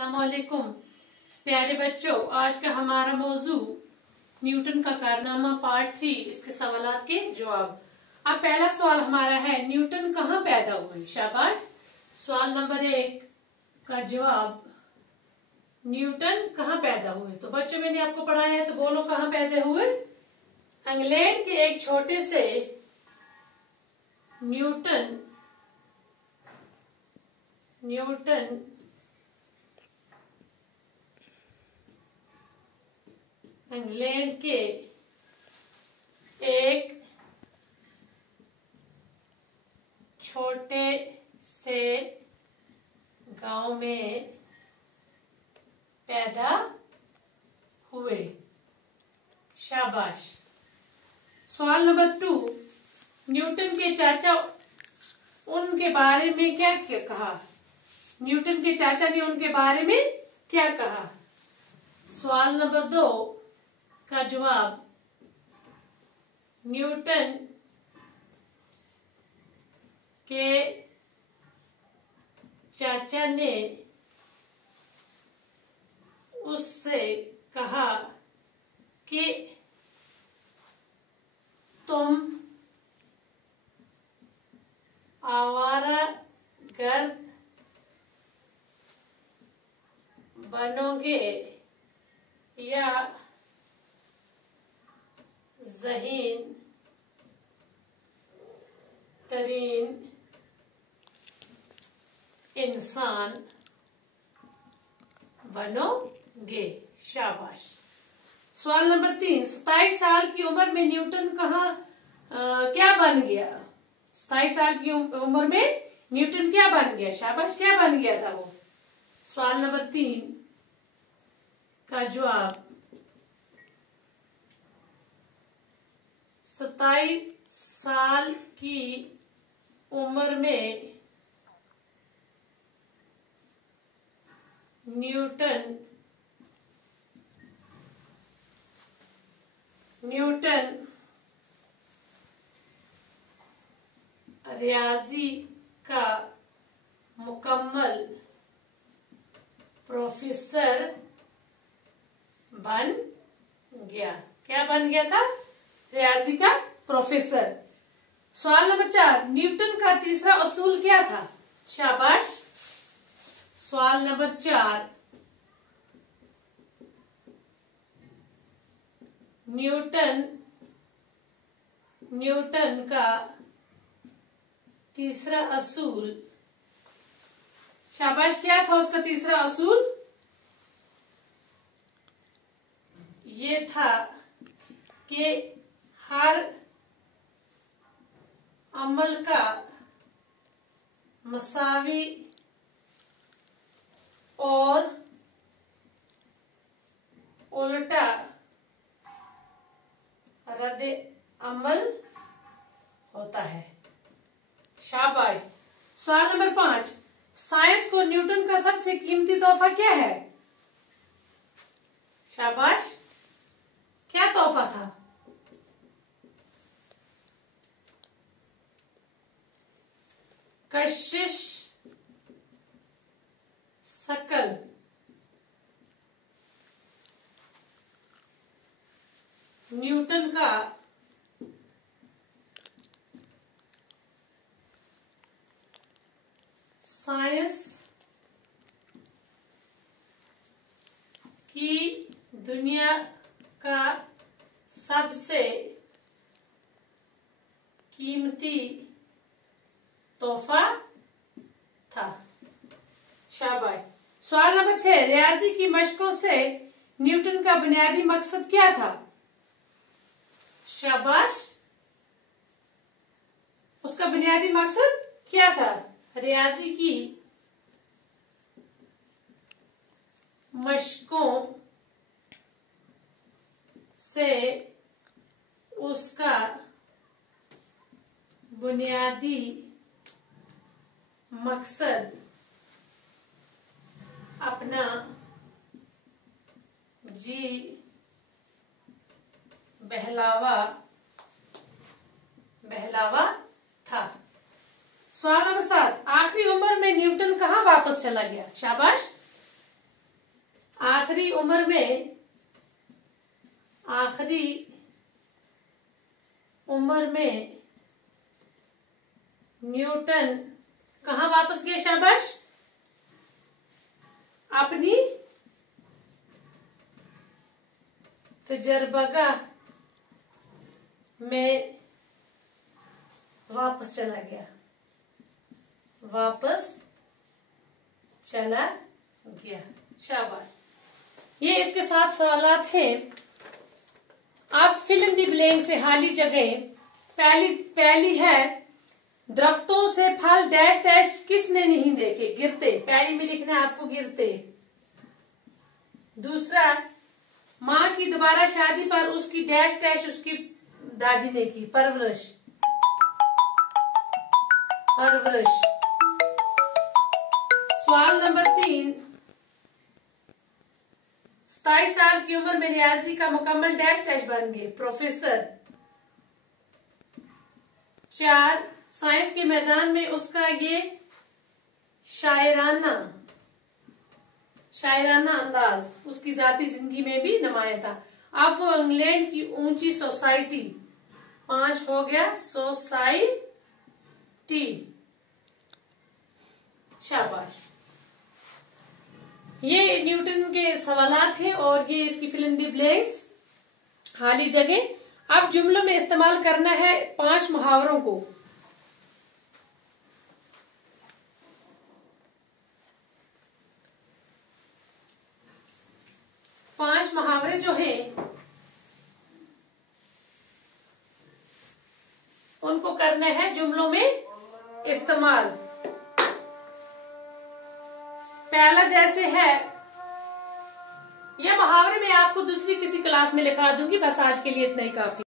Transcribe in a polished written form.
अस्सलामुअलैकुम प्यारे बच्चों, आज का हमारा मौजू न्यूटन का कारनामा पार्ट 3, इसके सवालात के जवाब। अब पहला सवाल हमारा है, न्यूटन कहाँ पैदा हुए? शाबाश। सवाल नंबर 1 का जवाब, न्यूटन कहाँ पैदा हुए? तो बच्चों मैंने आपको पढ़ाया है, तो बोलो कहाँ पैदा हुए? इंग्लैंड के एक छोटे से न्यूटन इंग्लैंड के एक छोटे से गांव में पैदा हुए। शाबाश। सवाल नंबर 2, न्यूटन के चाचा उनके बारे में क्या कहा? न्यूटन के चाचा ने उनके बारे में क्या कहा? सवाल नंबर 2 का जवाब, न्यूटन के चाचा ने उससे कहा कि तुम आवारागर्द बनोगे या ज़हीन तरीन इंसान बनोगे। शाबाश। सवाल नंबर 3, 27 साल की उम्र में न्यूटन क्या बन गया? 27 साल की उम्र में न्यूटन क्या बन गया? शाबाश, क्या बन गया था वो? सवाल नंबर 3 का जवाब, 27 साल की उम्र में न्यूटन रियाजी का मुकम्मल प्रोफेसर बन गया। क्या बन गया था? रियाजी का प्रोफेसर। सवाल नंबर 4, न्यूटन का तीसरा असूल क्या था? शाबाश। सवाल नंबर 4, न्यूटन का तीसरा असूल। शाबाश, क्या था उसका तीसरा असूल? ये था कि हर अमल का मसावी और उल्टा रद्द अमल होता है। शाबाश। सवाल नंबर 5, साइंस को न्यूटन का सबसे कीमती तोहफा क्या है? शाबाश, क्या तोहफा था? कशिश शकल। न्यूटन का साइंस की दुनिया का सबसे कीमती तोहफा था। शाबाश। सवाल नंबर 6, रियाजी की मशकों से न्यूटन का बुनियादी मकसद क्या था? शाबाश, उसका बुनियादी मकसद क्या था? रियाजी की मशकों से उसका बुनियादी मकसद अपना जी बहलावा था। सवाल नंबर 7, आखिरी उम्र में न्यूटन कहाँ वापस चला गया? शाबाश। उम्र में, आखिरी उम्र में न्यूटन कहाँ वापस गए? शाबाश। अपनी तजर्बागाह में वापस चला गया, वापस चला गया। शाबाश। ये इसके साथ सवालात हैं। आप फिल इन दी ब्लैंक से खाली जगह। पहली है, दरख्तों से फल डैश डैश किसने नहीं देखे? गिरते। पहली में लिखना है आपको गिरते। दूसरा, माँ की दोबारा शादी पर उसकी डैश डैश उसकी दादी ने की। परवरिश। परवरिश। सवाल नंबर 3, 27 साल की उम्र में रियाजी का मुकम्मल डैश डैश बन गए। प्रोफेसर। 4, साइंस के मैदान में उसका ये शायराना अंदाज उसकी जाती जिंदगी में भी नुमाया था। अब वो इंग्लैंड की ऊंची सोसाइटी, 5 हो गया सोसाइटी। शाबाश। ये न्यूटन के सवालात हैं और ये इसकी फिल इन द ब्लैंक्स, खाली जगह। अब जुमलों में इस्तेमाल करना है 5 मुहावरों को। 5 मुहावरे जो हैं उनको करना है जुमलों में इस्तेमाल। पहला जैसे है, यह मुहावरे मैं आपको दूसरी किसी क्लास में लिखा दूंगी, बस आज के लिए इतना ही काफी।